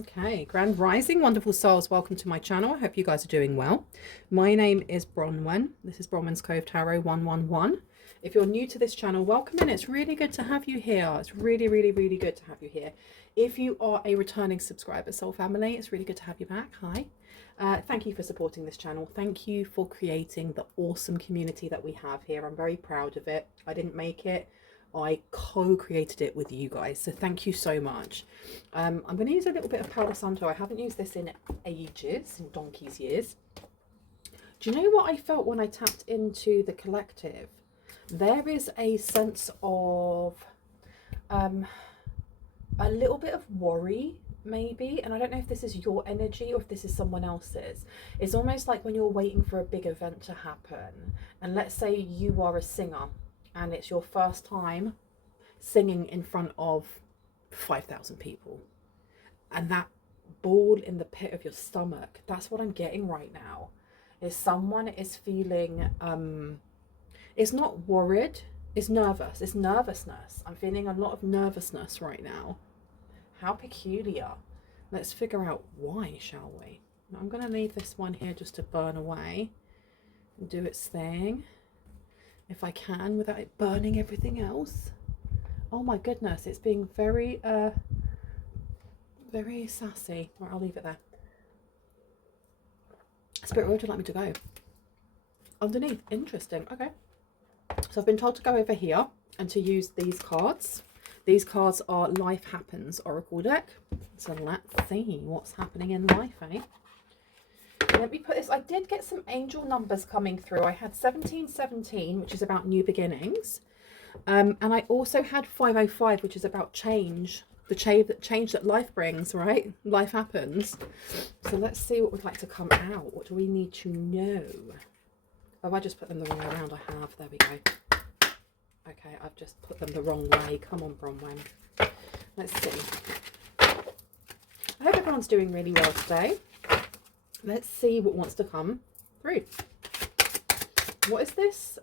Okay, Grand Rising, wonderful souls. Welcome to my channel. I hope you guys are doing well. My name is Bronwen. This is Bronwen's Cove Tarot 111. If you're new to this channel, welcome in. It's really good to have you here. It's really, really, really good to have you here. If you are a returning subscriber, soul family, it's really good to have you back. Hi. Thank you for supporting this channel. Thank you for creating the awesome community that we have here. I'm very proud of it. I didn't make it. I co-created it with you guys, so thank you so much. I'm going to use a little bit of Palo Santo. I haven't used this in ages, in donkey's years. Do you know what I felt when I tapped into the collective? There is a sense of a little bit of worry, maybe, and I don't know if this is your energy or if this is someone else's. It's almost like when you're waiting for a big event to happen, and let's say you are a singer and it's your first time singing in front of 5,000 people. And that ball in the pit of your stomach, that's what I'm getting right now. Is someone is feeling, it's not worried, it's nervous, it's nervousness. I'm feeling a lot of nervousness right now. How peculiar. Let's figure out why, shall we? I'm going to leave this one here just to burn away and do its thing. If I can, without it burning everything else. Oh my goodness, it's being very, very sassy. Right, I'll leave it there. Spirit, where would you like me to go? Underneath. Interesting. Okay. So I've been told to go over here and to use these cards. These cards are Life Happens Oracle deck. So let's see what's happening in life, eh? Let me put this, I did get some angel numbers coming through. I had 1717, which is about new beginnings. And I also had 505, which is about change. The change that life brings, right? Life happens. So let's see what would like to come out. What do we need to know? Oh, I just put them the wrong way around. I have. There we go. Okay, I've just put them the wrong way. Come on, Bronwen. Let's see. I hope everyone's doing really well today. Let's see what wants to come through. What is this?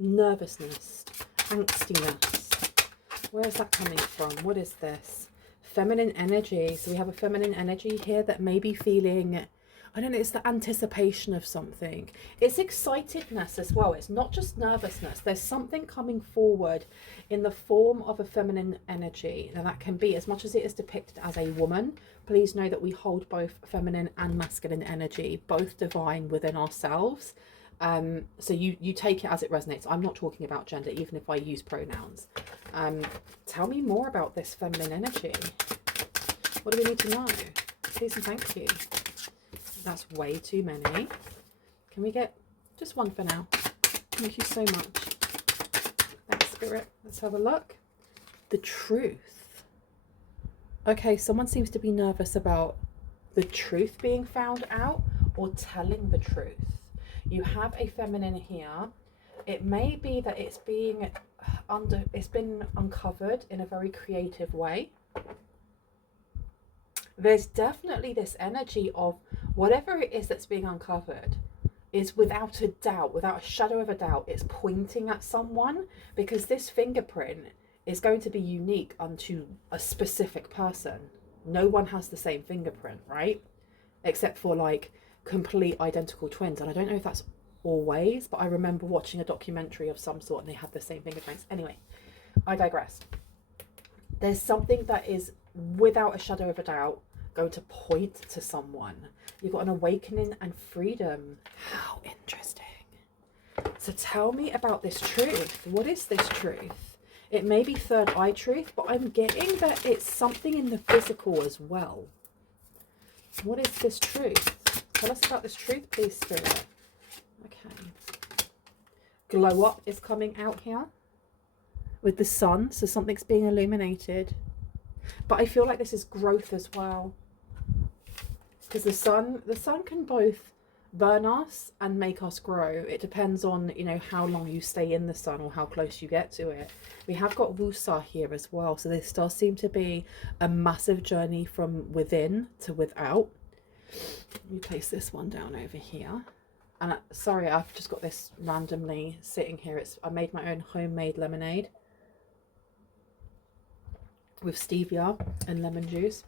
Nervousness, angstiness. Where is that coming from? What is this? Feminine energy. So we have a feminine energy here that may be feeling, I don't know, it's the anticipation of something. It's excitedness as well. It's not just nervousness. There's something coming forward in the form of a feminine energy. Now that can be, as much as it is depicted as a woman, please know that we hold both feminine and masculine energy, both divine within ourselves. So you take it as it resonates. I'm not talking about gender, even if I use pronouns. Tell me more about this feminine energy. What do we need to know? Please and thank you. That's way too many. Can we get just one for now? Thank you so much. Thanks, Spirit. Let's have a look. The truth. Okay, someone seems to be nervous about the truth being found out or telling the truth. You have a feminine here. It may be that it's been uncovered in a very creative way. There's definitely this energy of whatever it is that's being uncovered is without a doubt, without a shadow of a doubt, it's pointing at someone, because this fingerprint is going to be unique unto a specific person. No one has the same fingerprint, right? Except for like complete identical twins. And I don't know if that's always, but I remember watching a documentary of some sort and they had the same fingerprints. Anyway, I digress. There's something that is without a shadow of a doubt going to point to someone. You've got an awakening and freedom. How interesting. So tell me about this truth. What is this truth? It may be third eye truth, but I'm getting that it's something in the physical as well. What is this truth? Tell us about this truth, please, Spirit. Okay. Glow up is coming out here with the sun, so something's being illuminated. But I feel like this is growth as well, because the sun can both burn us and make us grow. It depends on, you know, how long you stay in the sun or how close you get to it. We have got Wusa here as well, so this does seem to be a massive journey from within to without. Let me place this one down over here. And sorry, I've just got this randomly sitting here. I made my own homemade lemonade with stevia and lemon juice.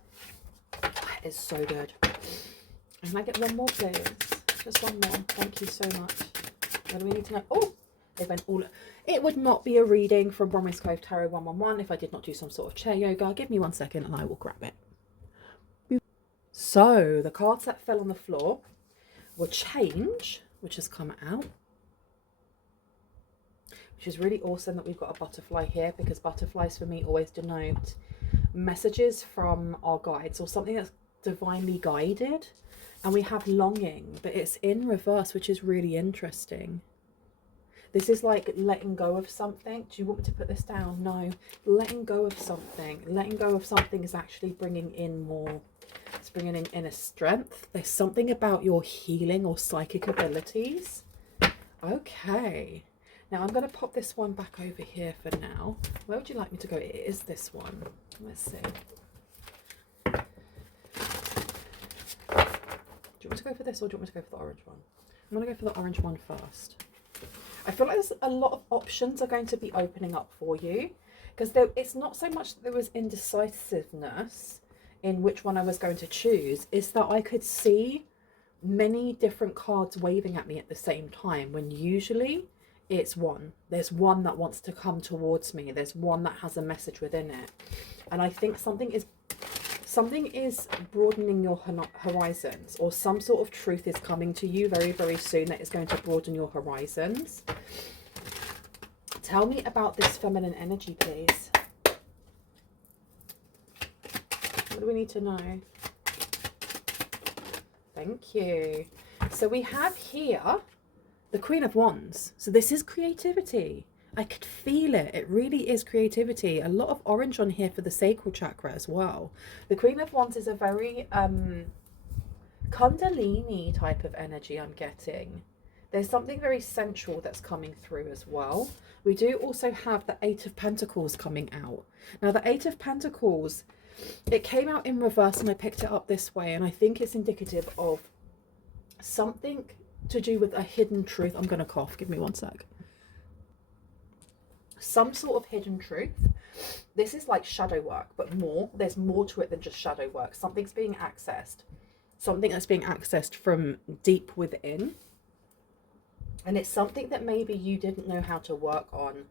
is so good. And can I get one more, please? Just one more. Thank you so much. What do we need to know? Oh, they went all... It would not be a reading from Bromwell's Cove Tarot 111 if I did not do some sort of chair yoga. Give me 1 second and I will grab it. So, the cards that fell on the floor were Change, which has come out. Which is really awesome that we've got a butterfly here, because butterflies for me always denote messages from our guides or something that's divinely guided. And we have Longing, but it's in reverse, which is really interesting. This is like letting go of something. Do you want me to put this down? No. Letting go of something. Letting go of something is actually bringing in more. It's bringing in inner strength. There's something about your healing or psychic abilities. Okay. Now I'm going to pop this one back over here for now. Where would you like me to go? It is this one. Let's see. Do you want me to go for this or do you want me to go for the orange one? I'm going to go for the orange one first. I feel like there's a lot of options are going to be opening up for you, because it's not so much that there was indecisiveness in which one I was going to choose. It's that I could see many different cards waving at me at the same time, when usually it's one. There's one that wants to come towards me. There's one that has a message within it. And I think something is broadening your horizons, or some sort of truth is coming to you very, very soon that is going to broaden your horizons. Tell me about this feminine energy, please. What do we need to know? Thank you. So we have here the Queen of Wands. So this is creativity. I could feel it. It really is creativity. A lot of orange on here for the sacral chakra as well. The Queen of Wands is a very Kundalini type of energy I'm getting. There's something very sensual that's coming through as well. We do also have the Eight of Pentacles coming out. Now the Eight of Pentacles, it came out in reverse and I picked it up this way, and I think it's indicative of something to do with a hidden truth. I'm going to cough. Give me 1 sec. Some sort of hidden truth. This is like shadow work, but more. There's more to it than just shadow work. Something's being accessed. Something that's being accessed from deep within. And it's something that maybe you didn't know how to work on.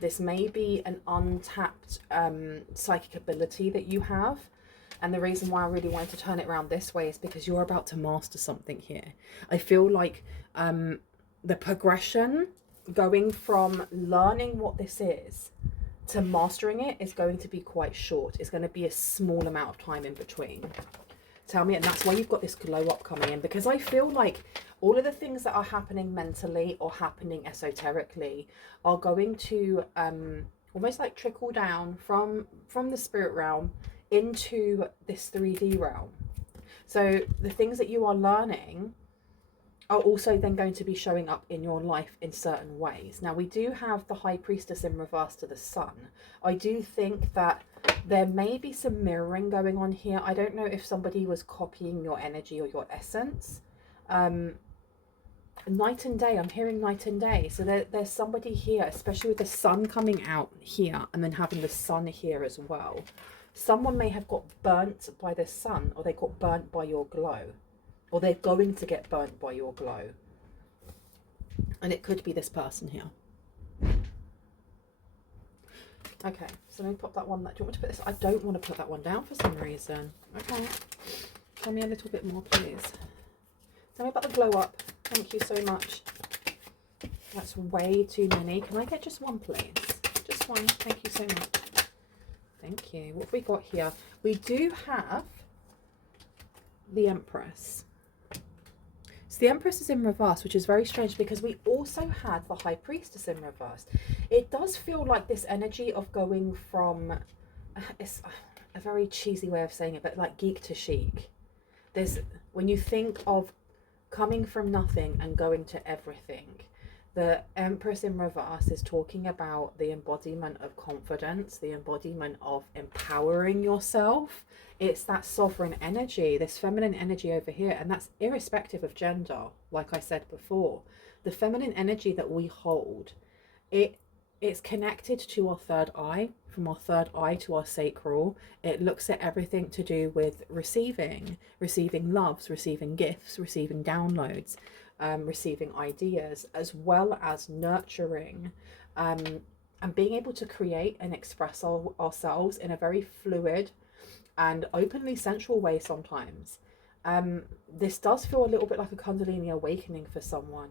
This may be an untapped psychic ability that you have. And the reason why I really wanted to turn it around this way is because you're about to master something here. I feel like the progression going from learning what this is to mastering it is going to be quite short. It's going to be a small amount of time in between. Tell me, and that's why you've got this glow up coming in, because I feel like all of the things that are happening mentally or happening esoterically are going to almost like trickle down from the spirit realm into this 3D realm. So the things that you are learning are also then going to be showing up in your life in certain ways. Now we do have the High Priestess in reverse to the Sun. I do think that there may be some mirroring going on here. I don't know if somebody was copying your energy or your essence. Night and day, I'm hearing night and day. So there's somebody here, especially with the Sun coming out here and then having the Sun here as well. Someone may have got burnt by the Sun, or they got burnt by your glow. Or they're going to get burnt by your glow. And it could be this person here. Okay, so let me pop that one. Do you want me to put this? I don't want to put that one down for some reason. Okay. Tell me a little bit more, please. Tell me about the glow up. Thank you so much. That's way too many. Can I get just one, please? Just one. Thank you so much. Thank you. What have we got here? We do have the Empress. So the Empress is in reverse, which is very strange because we also had the High Priestess in reverse. It does feel like this energy of going from, it's a very cheesy way of saying it, but like geek to chic. There's, when you think of coming from nothing and going to everything, the Empress in reverse is talking about the embodiment of confidence, the embodiment of empowering yourself. It's that sovereign energy, this feminine energy over here, and that's irrespective of gender. Like I said before, the feminine energy that we hold, it it's connected to our third eye, from our third eye to our sacral. It looks at everything to do with receiving loves, receiving gifts, receiving downloads, receiving ideas, as well as nurturing, and being able to create and express ourselves in a very fluid and openly sensual way sometimes. This does feel a little bit like a Kundalini awakening for someone.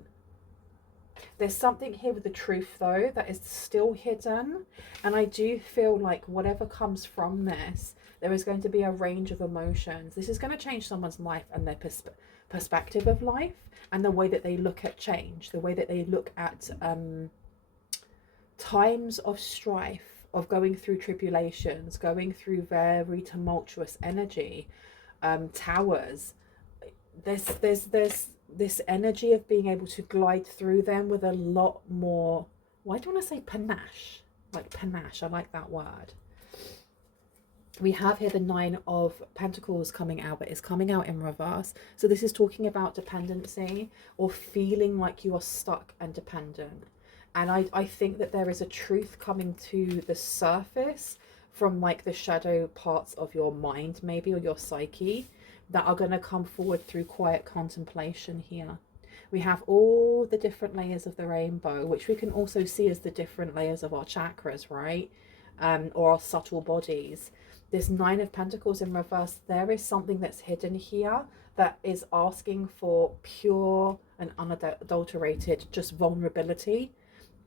There's something here with the truth, though, that is still hidden. And I do feel like whatever comes from this, there is going to be a range of emotions. This is going to change someone's life and their perspective of life, and the way that they look at change, the way that they look at times of strife, of going through tribulations, going through very tumultuous energy, towers. There's this energy of being able to glide through them with a lot more, why do I want to say panache? Like panache, I like that word. We have here the 9 of Pentacles coming out, but it's coming out in reverse. So this is talking about dependency, or feeling like you are stuck and dependent. And I think that there is a truth coming to the surface from like the shadow parts of your mind, maybe, or your psyche, that are going to come forward through quiet contemplation here. We have all the different layers of the rainbow, which we can also see as the different layers of our chakras, right? Or our subtle bodies. This 9 of Pentacles in reverse, there is something that's hidden here that is asking for pure and unadulterated just vulnerability.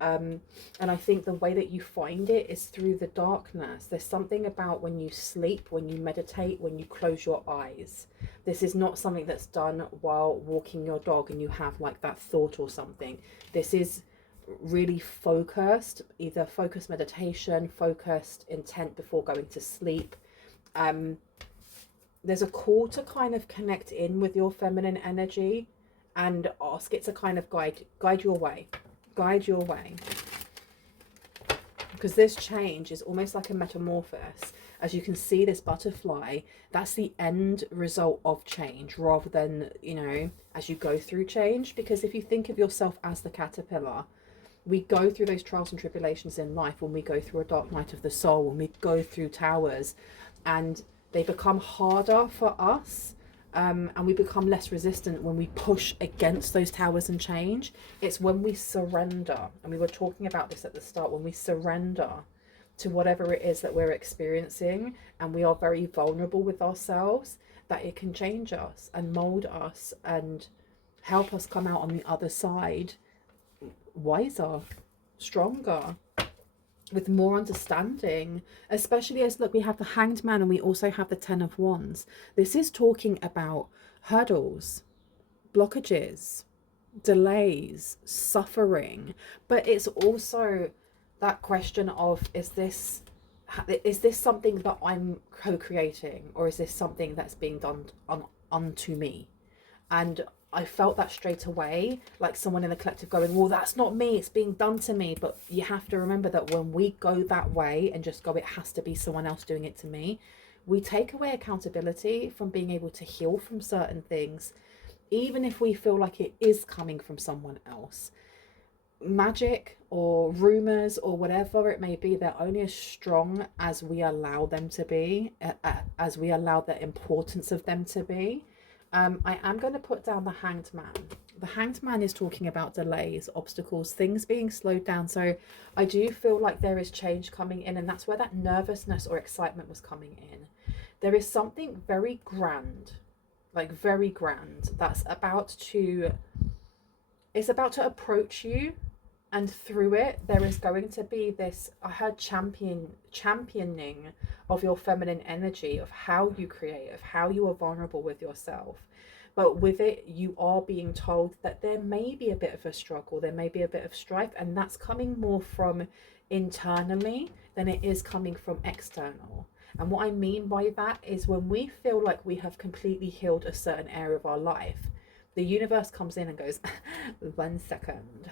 And I think the way that you find it is through the darkness. There's something about when you sleep, when you meditate, when you close your eyes. This is not something that's done while walking your dog and you have like that thought or something. This is really focused, either focused meditation, focused intent before going to sleep. There's a call to kind of connect in with your feminine energy and ask it to kind of guide your way. Guide your way, because this change is almost like a metamorphosis. As you can see, this butterfly, that's the end result of change, rather than, you know, as you go through change. Because if you think of yourself as the caterpillar, we go through those trials and tribulations in life, when we go through a dark night of the soul, when we go through towers, and they become harder for us. And we become less resistant when we push against those towers and change. It's when we surrender, and we were talking about this at the start, when we surrender to whatever it is that we're experiencing, and we are very vulnerable with ourselves, that it can change us and mold us and help us come out on the other side wiser, stronger, with more understanding. Especially as, look, we have the Hanged Man and we also have the 10 of Wands. This is talking about hurdles, blockages, delays, suffering, but it's also that question of, is this something that I'm co-creating, or is this something that's being done unto me? And I felt that straight away, like someone in the collective going, well, that's not me, it's being done to me. But you have to remember that when we go that way and just go, it has to be someone else doing it to me, we take away accountability from being able to heal from certain things, even if we feel like it is coming from someone else. Magic or rumors or whatever it may be, they're only as strong as we allow them to be, as we allow the importance of them to be. I am going to put down the Hanged Man. The Hanged Man is talking about delays, obstacles, things being slowed down. So I do feel like there is change coming in, and that's where that nervousness or excitement was coming in. There is something very grand, like very grand, that's about to, it's about to approach you. And through it, there is going to be this, I heard championing of your feminine energy, of how you create, of how you are vulnerable with yourself. But with it, you are being told that there may be a bit of a struggle, there may be a bit of strife, and that's coming more from internally than it is coming from external. And what I mean by that is, when we feel like we have completely healed a certain area of our life, the universe comes in and goes, 1 second.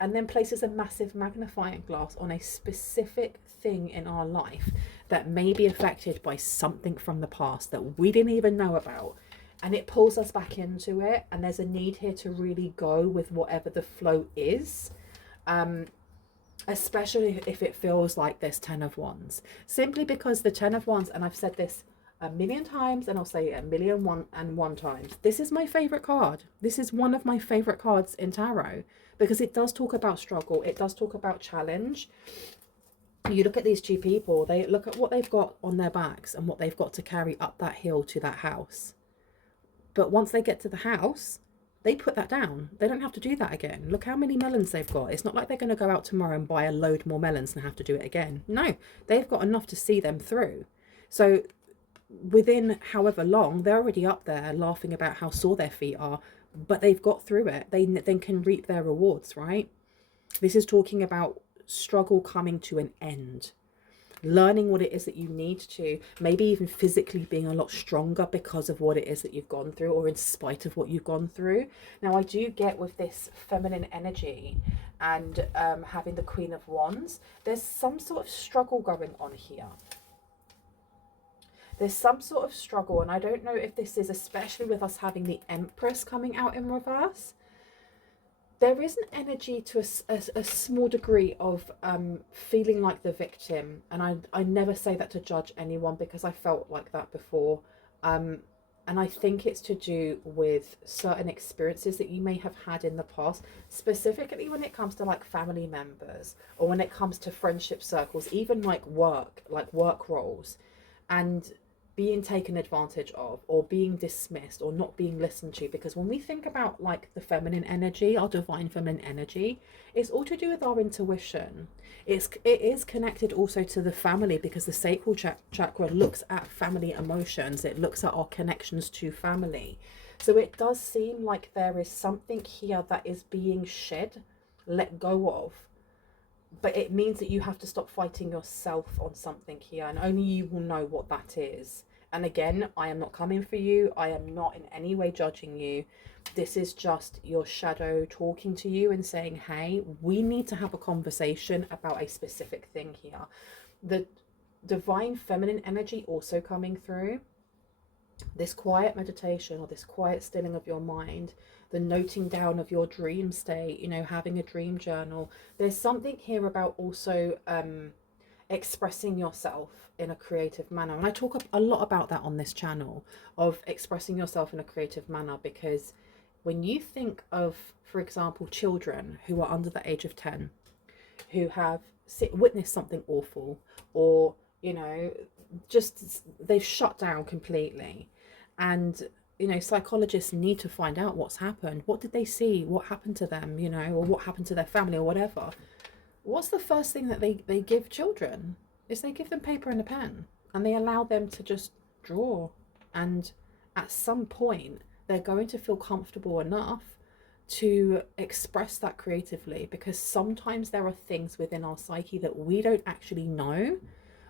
And then places a massive magnifying glass on a specific thing in our life that may be affected by something from the past that we didn't even know about. And it pulls us back into it. And there's a need here to really go with whatever the flow is. especially if it feels like this 10 of Wands. Simply because the 10 of Wands, and I've said this a million times and I'll say it a million and one times, this is my favorite card. This is one of my favorite cards in tarot because it does talk about struggle. It does talk about challenge. You look at these two people, they look at what they've got on their backs and what they've got to carry up that hill to that house. But once they get to the house, they put that down. They don't have to do that again. Look how many melons they've got. It's not like they're going to go out tomorrow and buy a load more melons and have to do it again. No, they've got enough to see them through. So within however long, they're already up there laughing about how sore their feet are, but they've got through it. They then can reap their rewards, right? This is talking about struggle coming to an end. Learning what it is that you need to, maybe even physically being a lot stronger because of what it is that you've gone through, or in spite of what you've gone through. Now, I do get with this feminine energy and having the Queen of Wands, there's some sort of struggle going on here. There's some sort of struggle, and I don't know if this is, especially with us having the Empress coming out in reverse, there is an energy to a small degree of feeling like the victim. And I never say that to judge anyone because I felt like that before. And I think it's to do with certain experiences that you may have had in the past, specifically when it comes to like family members or when it comes to friendship circles, even like work roles, and being taken advantage of or being dismissed or not being listened to. Because when we think about like the feminine energy, our divine feminine energy, it's all to do with our intuition. It is connected also to the family, because the sacral chakra looks at family emotions. It looks at our connections to family. So it does seem like there is something here that is being shed, let go of. But it means that you have to stop fighting yourself on something here, and only you will know what that is. And again, I am not coming for you. I am not in any way judging you. This is just your shadow talking to you and saying, hey, we need to have a conversation about a specific thing here. The divine feminine energy also coming through. This quiet meditation or this quiet stilling of your mind, the noting down of your dream state, you know, having a dream journal. There's something here about also expressing yourself in a creative manner. And I talk a lot about that on this channel, of expressing yourself in a creative manner, because when you think of, for example, children who are under the age of 10, who have witnessed something awful, or, you know, just they've shut down completely. And, you know, psychologists need to find out what's happened. What did they see? What happened to them, you know, or what happened to their family or whatever. What's the first thing that they give children? Is they give them paper and a pen, and they allow them to just draw. And at some point, they're going to feel comfortable enough to express that creatively, because sometimes there are things within our psyche that we don't actually know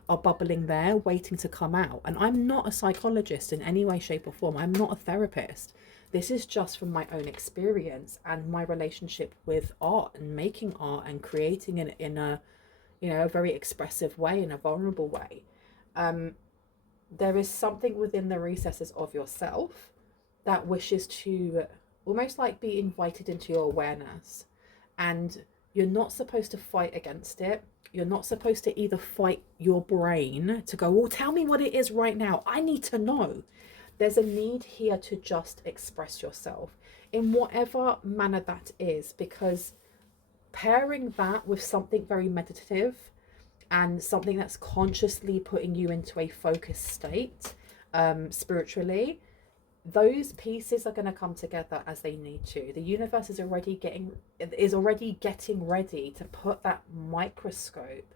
are bubbling there, waiting to come out. And I'm not a psychologist in any way, shape or form. I'm not a therapist. This is just from my own experience and my relationship with art and making art and creating it in a, you know, a very expressive way, in a vulnerable way. There is something within the recesses of yourself that wishes to almost like be invited into your awareness. And you're not supposed to fight against it. You're not supposed to either fight your brain to go, well, tell me what it is right now. I need to know. There's a need here to just express yourself in whatever manner that is, because pairing that with something very meditative and something that's consciously putting you into a focused state spiritually, those pieces are going to come together as they need to. The universe is already getting ready to put that microscope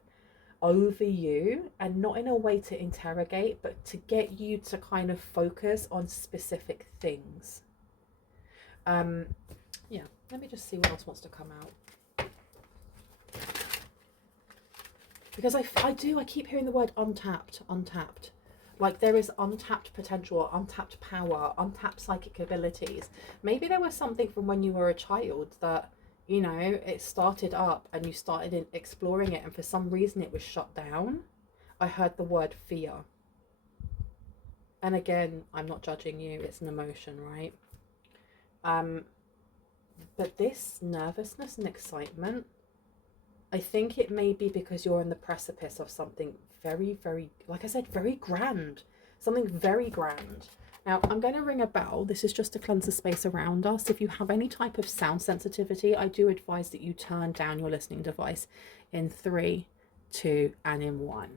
over you, and not in a way to interrogate, but to get you to kind of focus on specific things. Yeah, let me just see what else wants to come out, because I keep hearing the word untapped. Like there is untapped potential, untapped power, untapped psychic abilities. Maybe there was something from when you were a child that, you know, it started up and you started exploring it, and for some reason it was shut down. I heard the word fear. And again, I'm not judging you, it's an emotion, right? But this nervousness and excitement, I think it may be because you're on the precipice of something very, very, like I said, very grand. Something very grand. Now, I'm going to ring a bell. This is just to cleanse the space around us. If you have any type of sound sensitivity, I do advise that you turn down your listening device in 3, 2, and in 1.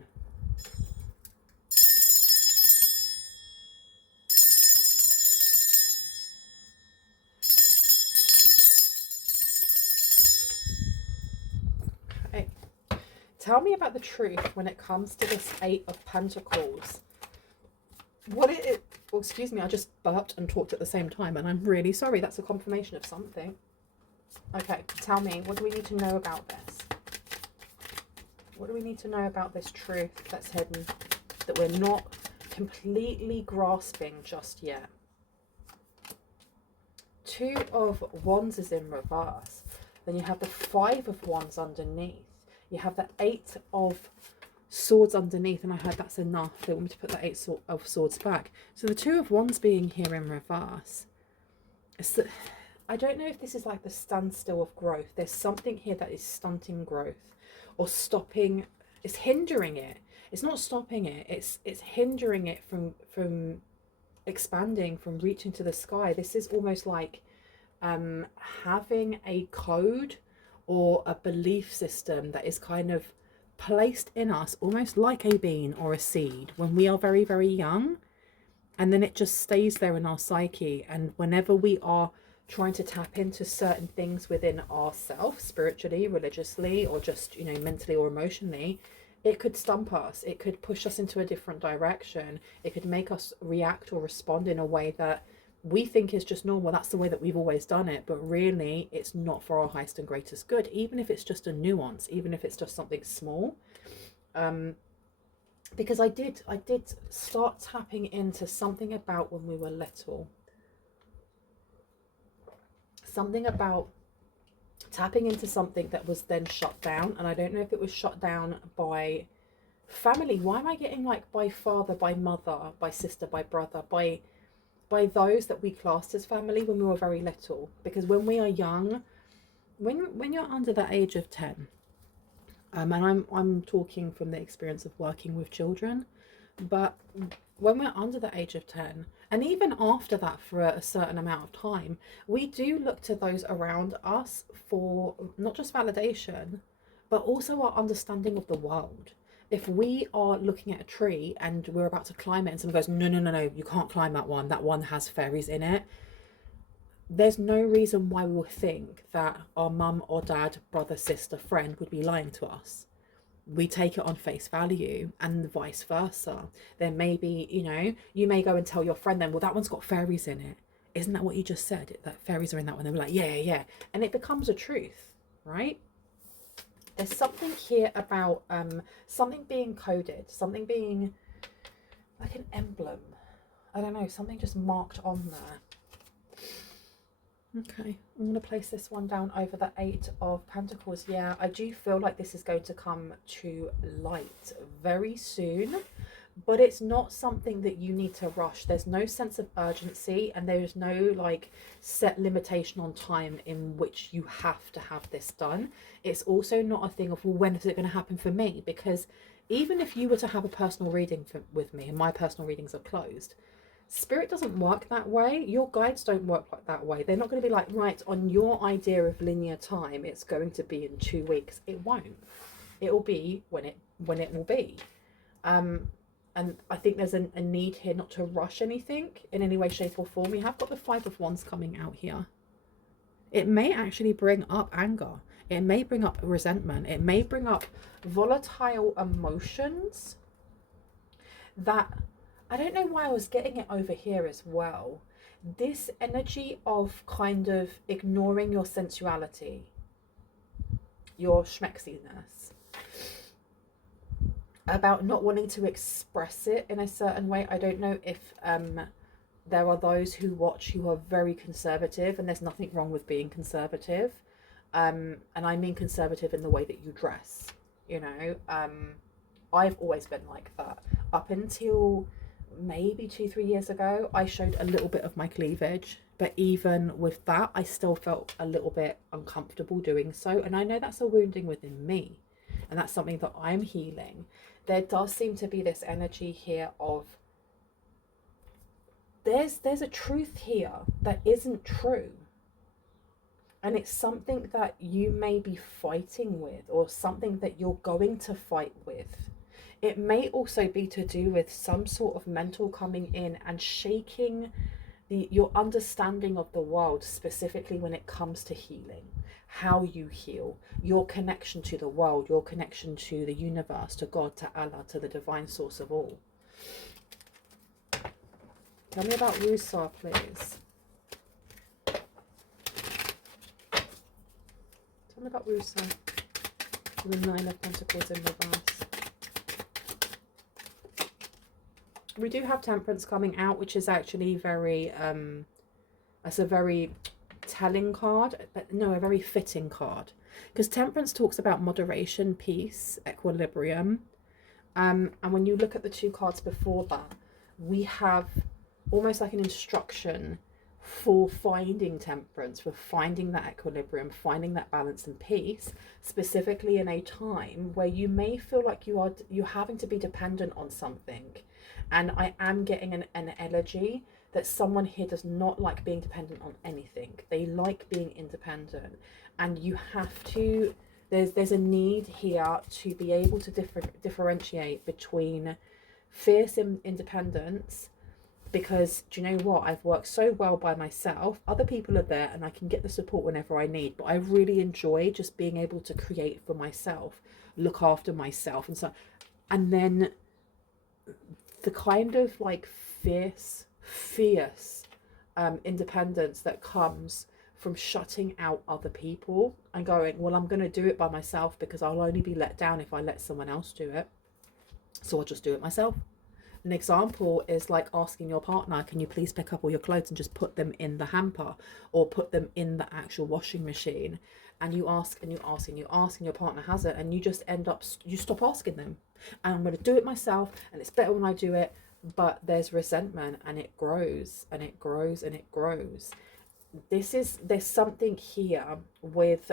Okay. Tell me about the truth when it comes to this 8 of Pentacles. What it, oh, excuse me, I just burped and talked at the same time, and I'm really sorry. That's a confirmation of something. Okay, tell me, what do we need to know about this? What do we need to know about this truth that's hidden, that we're not completely grasping just yet? 2 of Wands is in reverse. Then you have the 5 of Wands underneath. You have the 8 of Swords underneath, and I heard that's enough. They want me to put the 8 of Swords back. So the 2 of Wands being here in reverse. I don't know if this is like the standstill of growth. There's something here that is stunting growth or stopping. It's hindering it. It's not stopping it. It's hindering it from expanding, from reaching to the sky. This is almost like having a code or a belief system that is kind of placed in us almost like a bean or a seed when we are very, very young, and then it just stays there in our psyche. And whenever we are trying to tap into certain things within ourselves, spiritually, religiously, or just, you know, mentally or emotionally, it could stump us. It could push us into a different direction. It could make us react or respond in a way that we think is just normal. That's the way that we've always done it, but really it's not for our highest and greatest good, even if it's just a nuance, even if it's just something small. Because I did start tapping into something about when we were little, something about tapping into something that was then shut down. And I don't know if it was shut down by family. Why am I getting like by father, by mother, by sister, by brother, by those that we classed as family when we were very little? Because when we are young, when you're under the age of 10, and I'm talking from the experience of working with children, but when we're under the age of 10, and even after that for a certain amount of time, we do look to those around us for not just validation, but also our understanding of the world. If we are looking at a tree and we're about to climb it and someone goes, no, no, no, no, you can't climb that one has fairies in it, there's no reason why we will think that our mum or dad, brother, sister, friend would be lying to us. We take it on face value, and vice versa. There may be, you know, you may go and tell your friend then, well, that one's got fairies in it. Isn't that what you just said? That fairies are in that one. They're like, yeah, yeah, yeah. And it becomes a truth, right? There's something here about something being coded, something being like an emblem. I don't know, something just marked on there. Okay, I'm going to place this one down over the 8 of Pentacles. Yeah, I do feel like this is going to come to light very soon, but it's not something that you need to rush. There's no sense of urgency, and there's no like set limitation on time in which you have to have this done. It's also not a thing of, well, when is it going to happen for me? Because even if you were to have a personal reading with me, and my personal readings are closed, Spirit doesn't work that way. Your guides don't work like that way. They're not going to be like, right, on your idea of linear time, it's going to be in 2 weeks. It won't. It will be when it will be. And I think there's a need here not to rush anything in any way, shape or form. We have got the 5 of Wands coming out here. It may actually bring up anger. It may bring up resentment. It may bring up volatile emotions that... I don't know why I was getting it over here as well. This energy of kind of ignoring your sensuality, your schmexiness, about not wanting to express it in a certain way. I don't know if there are those who watch who are very conservative, and there's nothing wrong with being conservative. And I mean conservative in the way that you dress, you know. I've always been like that. Up until maybe 2-3 years ago, I showed a little bit of my cleavage, But even with that, I still felt a little bit uncomfortable doing so. And I know that's a wounding within me. And that's something that I'm healing. There does seem to be this energy here of there's a truth here that isn't true. And it's something that you may be fighting with, or something that you're going to fight with. It may also be to do with some sort of mental coming in and shaking your understanding of the world, specifically when it comes to healing, how you heal, your connection to the world, your connection to the universe, to God, to Allah, to the divine source of all. Tell me about Rusa, please. Tell me about Rusa. The Nine of Pentacles in reverse. We do have Temperance coming out, which is actually very, that's a very telling card, but no, a very fitting card. Because Temperance talks about moderation, peace, equilibrium. And when you look at the two cards before that, we have almost like an instruction for finding temperance, for finding that equilibrium, finding that balance and peace, specifically in a time where you may feel like you're having to be dependent on something. And I am getting an elegy that someone here does not like being dependent on anything. They like being independent, and you have to, there's a need here to be able to differentiate between fierce independence, because do you know what, I've worked so well by myself, other people are there and I can get the support whenever I need, but I really enjoy just being able to create for myself, look after myself, and so, and then the kind of like fierce independence that comes from shutting out other people and going, well, I'm going to do it by myself because I'll only be let down if I let someone else do it, so I'll just do it myself. An example is like asking your partner, can you please pick up all your clothes and just put them in the hamper, or put them in the actual washing machine, and you ask and you ask and you ask and your partner has it, and you just end up, you stop asking them, and I'm going to do it myself and it's better when I do it. But there's resentment, and it grows and it grows and it grows. There's something here with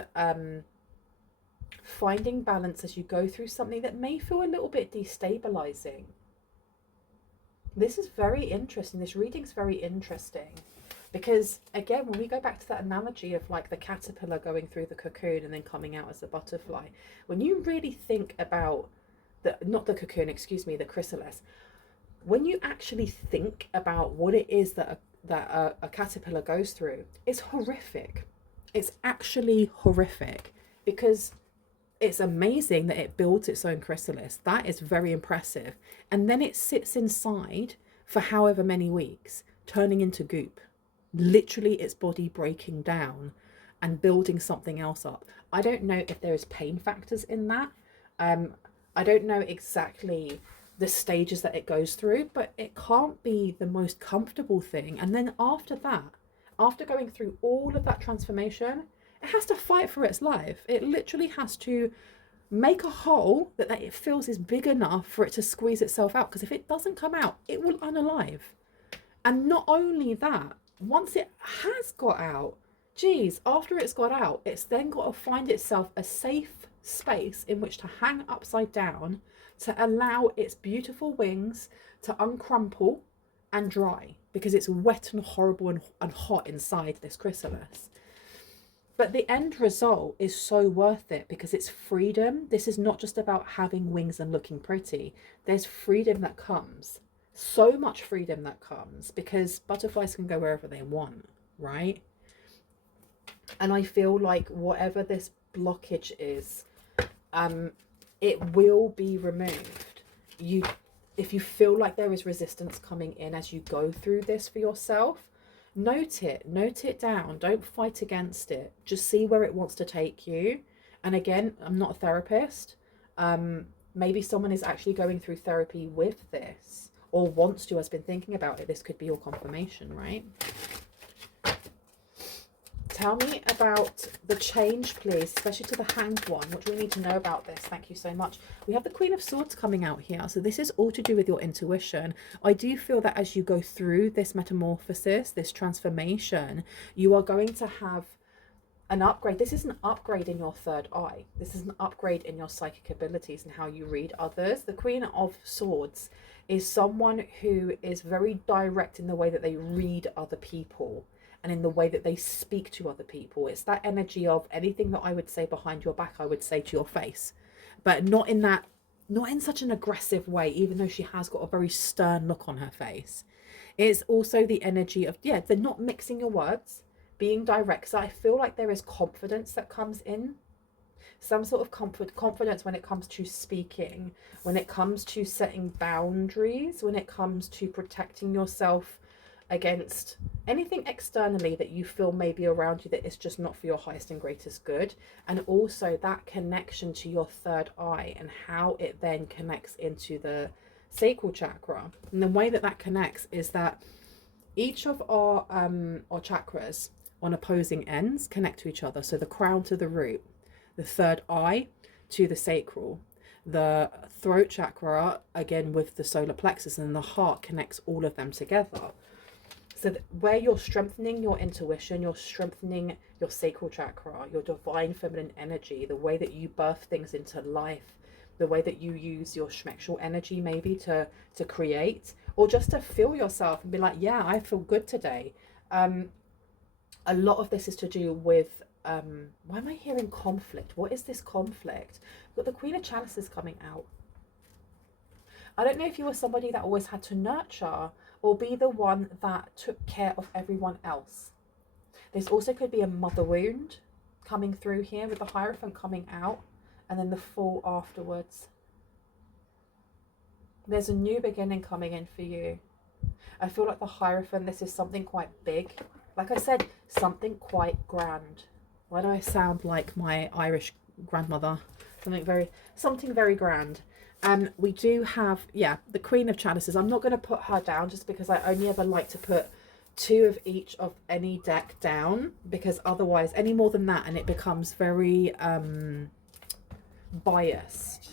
finding balance as you go through something that may feel a little bit destabilizing. This is very interesting. This reading's very interesting, because again, when we go back to that analogy of like the caterpillar going through the cocoon and then coming out as a butterfly, when you really think about not the cocoon, excuse me, the chrysalis, when you actually think about what it is that a caterpillar goes through, it's horrific. It's actually horrific, because it's amazing that it builds its own chrysalis. That is very impressive. And then it sits inside for however many weeks, turning into goop. Literally its body breaking down and building something else up. I don't know if there is pain factors in that. I don't know exactly the stages that it goes through, but it can't be the most comfortable thing. And then after that, after going through all of that transformation, it has to fight for its life. It literally has to make a hole that it feels is big enough for it to squeeze itself out, because if it doesn't come out, it will unalive. And not only that, once it has got out, geez, after it's got out, it's then got to find itself a safe space in which to hang upside down, to allow its beautiful wings to uncrumple and dry, because it's wet and horrible and hot inside this chrysalis. But the end result is so worth it, because it's freedom. This is not just about having wings and looking pretty. There's freedom that comes, so much freedom that comes, because butterflies can go wherever they want, right? And I feel like whatever this blockage is, it will be removed. If you feel like there is resistance coming in as you go through this for yourself, note it down. Don't fight against it. Just see where it wants to take you. And again, I'm not a therapist. Maybe someone is actually going through therapy with this, or wants to, has been thinking about it. This could be your confirmation, right? Tell me about the change, please, especially to the Hanged One. What do we need to know about this? Thank you so much. We have the Queen of Swords coming out here. So this is all to do with your intuition. I do feel that as you go through this metamorphosis, this transformation, you are going to have an upgrade. This is an upgrade in your third eye. This is an upgrade in your psychic abilities and how you read others. The Queen of Swords is someone who is very direct in the way that they read other people and in the way that they speak to other people. It's that energy of anything that I would say behind your back, I would say to your face, but not in such an aggressive way, even though she has got a very stern look on her face. It's also the energy of, yeah, they're not mixing your words, being direct. So I feel like there is confidence that comes in, some sort of confidence when it comes to speaking, when it comes to setting boundaries, when it comes to protecting yourself against anything externally that you feel maybe around you that is just not for your highest and greatest good. And also that connection to your third eye and how it then connects into the sacral chakra. And the way that that connects is that each of our chakras on opposing ends connect to each other. So the crown to the root, the third eye to the sacral, the throat chakra again with the solar plexus, and the heart connects all of them together. So where you're strengthening your intuition, you're strengthening your sacral chakra, your divine feminine energy, the way that you birth things into life, the way that you use your sexual energy maybe to create, or just to feel yourself and be like, yeah, I feel good today. A lot of this is to do with, why am I hearing conflict? What is this conflict? We've got the Queen of Chalices coming out. I don't know if you were somebody that always had to nurture or be the one that took care of everyone else. This also could be a mother wound coming through here with the Hierophant coming out and then the Fool afterwards. There's a new beginning coming in for you. I feel like the Hierophant, this is something quite big. Like I said, something quite grand. Why do I sound like my Irish grandmother? Something very grand. We do have, yeah, the Queen of Chalices. I'm not going to put her down just because I only ever like to put two of each of any deck down, because otherwise any more than that and it becomes very biased.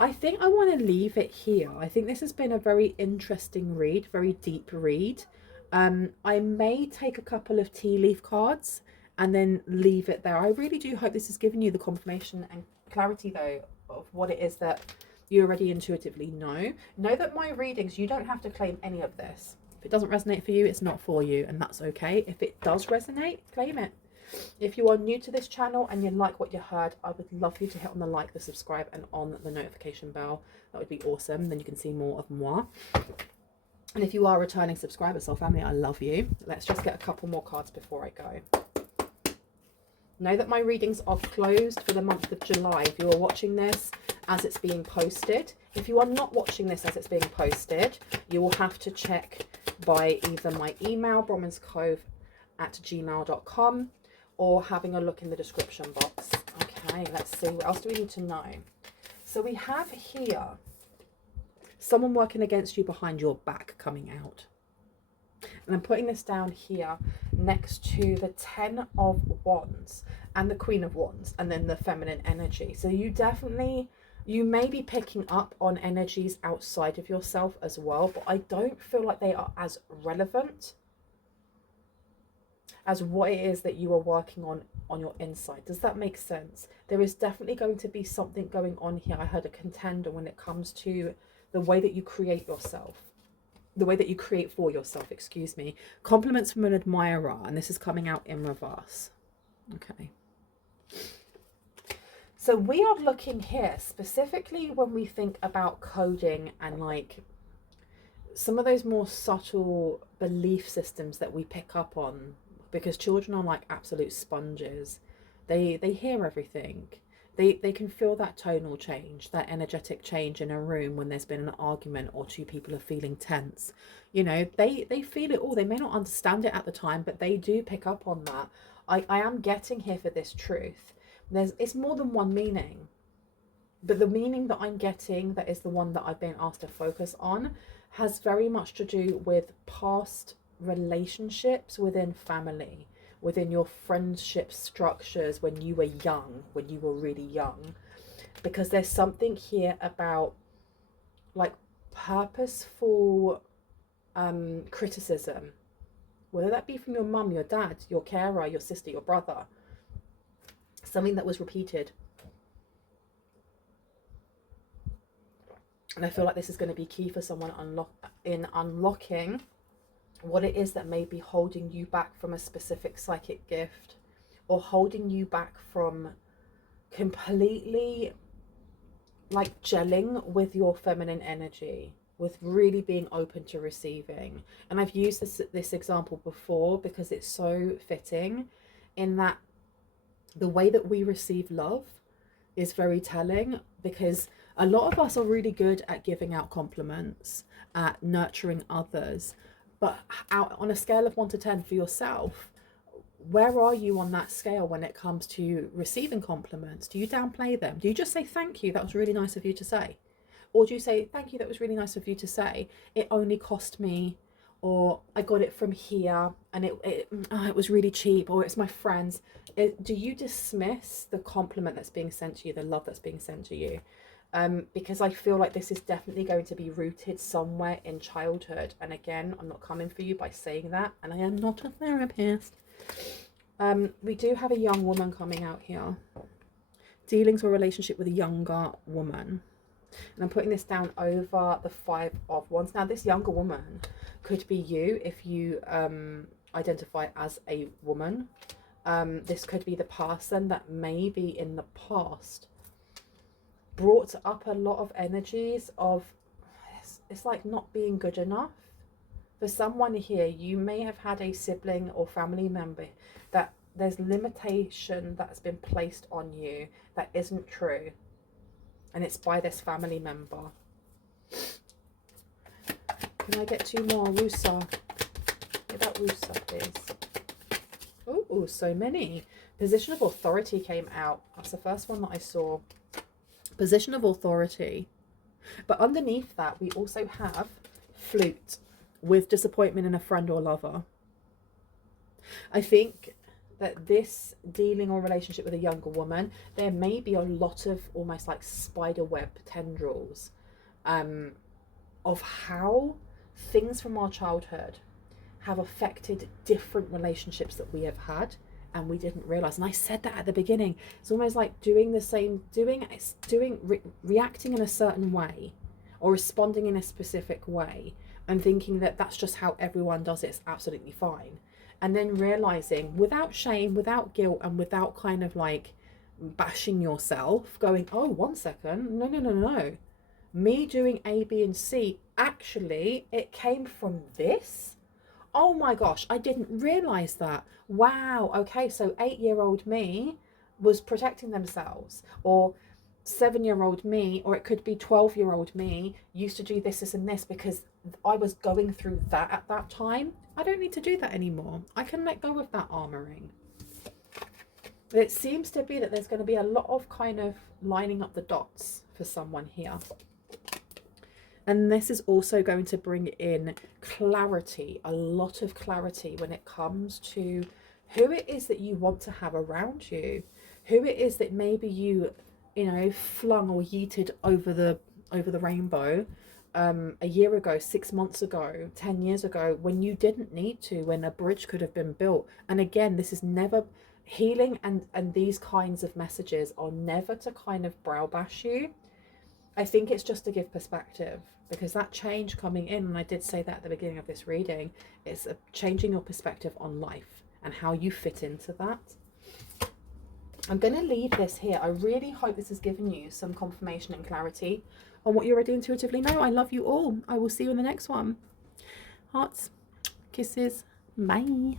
I think I want to leave it here. I think this has been a very interesting read, very deep read. I may take a couple of tea leaf cards and then leave it there. I really do hope this has given you the confirmation and clarity though of what it is that you already intuitively know. Know that my readings, you don't have to claim any of this. If it doesn't resonate for you, it's not for you, and that's okay. If it does resonate, claim it. If you are new to this channel and you like what you heard, I would love you to hit on the like, the subscribe, and on the notification bell. That would be awesome. Then you can see more of moi. And if you are a returning subscriber, soul family, I love you. Let's just get a couple more cards before I go. Know that my readings are closed for the month of July. If you are watching this as it's being posted, if you are not watching this as it's being posted, you will have to check by either my email, bromenscove@gmail.com, or having a look in the description box. Okay, let's see. What else do we need to know? So we have here someone working against you behind your back coming out. And I'm putting this down here next to the 10 of Wands and the Queen of Wands and then the feminine energy. So you may be picking up on energies outside of yourself as well, but I don't feel like they are as relevant as what it is that you are working on your inside. Does that make sense? There is definitely going to be something going on here. I heard a contender when it comes to the way that you create yourself. The way that you create for yourself, excuse me. Compliments from an admirer, and this is coming out in reverse. Okay. So we are looking here, specifically when we think about coding and like some of those more subtle belief systems that we pick up on, because children are like absolute sponges. They hear everything. They can feel that tonal change, that energetic change in a room when there's been an argument or two people are feeling tense. You know, they feel it all. They may not understand it at the time, but they do pick up on that. I am getting here for this truth. It's more than one meaning. But the meaning that I'm getting, that is the one that I've been asked to focus on, has very much to do with past relationships within family, within your friendship structures when you were young, when you were really young. Because there's something here about like purposeful criticism, whether that be from your mum, your dad, your carer, your sister, your brother, something that was repeated. And I feel like this is going to be key for someone in unlocking what it is that may be holding you back from a specific psychic gift, or holding you back from completely like gelling with your feminine energy, with really being open to receiving. And I've used this example before because it's so fitting, in that the way that we receive love is very telling, because a lot of us are really good at giving out compliments, at nurturing others, but out on a scale of 1 to 10 for yourself, where are you on that scale when it comes to receiving compliments? Do you downplay them? Do you just say thank you, that was really nice of you to say? Or do you say thank you, that was really nice of you to say, it only cost me, or I got it from here and it was really cheap, or it's my friends? Do you dismiss the compliment that's being sent to you, the love that's being sent to you? Because I feel like this is definitely going to be rooted somewhere in childhood. And again, I'm not coming for you by saying that, and I am not a therapist. We do have a young woman coming out here. Dealings or relationship with a younger woman. And I'm putting this down over the 5 of Wands. Now, this younger woman could be you if you identify as a woman. This could be the person that maybe in the past brought up a lot of energies of, it's like not being good enough. For someone here, you may have had a sibling or family member that there's limitation that's been placed on you that isn't true, and it's by this family member. Can I get 2 more? Wusa. Get that Wusa, please. Oh, so many. Position of authority came out. That's the first one that I saw. Position of authority. But underneath that, we also have flute, with disappointment in a friend or lover. I think that this dealing or relationship with a younger woman, there may be a lot of almost like spider web tendrils of how things from our childhood have affected different relationships that we have had, and we didn't realize. And I said that at the beginning. It's almost like doing the same, reacting in a certain way, or responding in a specific way, and thinking that that's just how everyone does it, it's absolutely fine. And then realizing, without shame, without guilt, and without kind of like bashing yourself, going, oh, 1 second, no. Me doing A, B, and C, actually, it came from this. Oh my gosh, I didn't realize that. Wow, okay, so 8-year-old me was protecting themselves, or 7-year-old me, or it could be 12-year-old me used to do this, and this because I was going through that at that time. I don't need to do that anymore. I can let go of that armoring. But it seems to be that there's going to be a lot of kind of lining up the dots for someone here. And this is also going to bring in clarity, a lot of clarity when it comes to who it is that you want to have around you, who it is that maybe you know, flung or yeeted over the rainbow a year ago, 6 months ago, 10 years ago, when you didn't need to, when a bridge could have been built. And again, this is never healing, and these kinds of messages are never to kind of brow bash you. I think it's just to give perspective, because that change coming in, and I did say that at the beginning of this reading, it's changing your perspective on life and how you fit into that. I'm going to leave this here. I really hope this has given you some confirmation and clarity on what you already intuitively know. I love you all. I will see you in the next one. Hearts, kisses, bye.